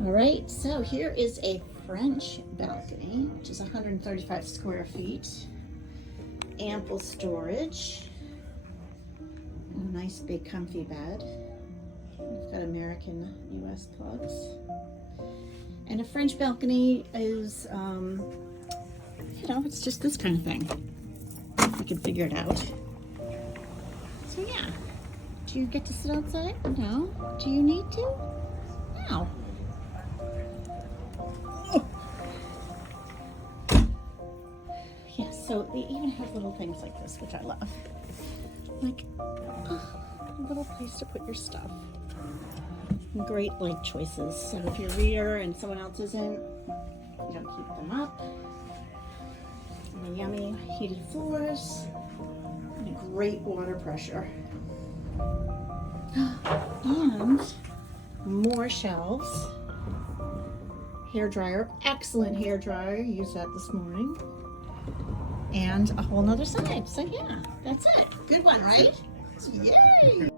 All right, so here is a French balcony, which is 135 square feet. Ample storage. A nice big comfy bed. We've got American US plugs. And a French balcony is, you know, it's just this kind of thing. You can figure it out. So yeah, do you get to sit outside? No. Do you need to? No. Yeah, so they even have little things like this, which I love. Like, a little place to put your stuff. Great light choices. So if you're reader and someone else isn't, you don't keep them up. And the yummy heated floors. And a great water pressure. And more shelves. Hair dryer, excellent hair dryer. Used that this morning. And a whole nother side. So yeah, that's it. Good one, right? Yay!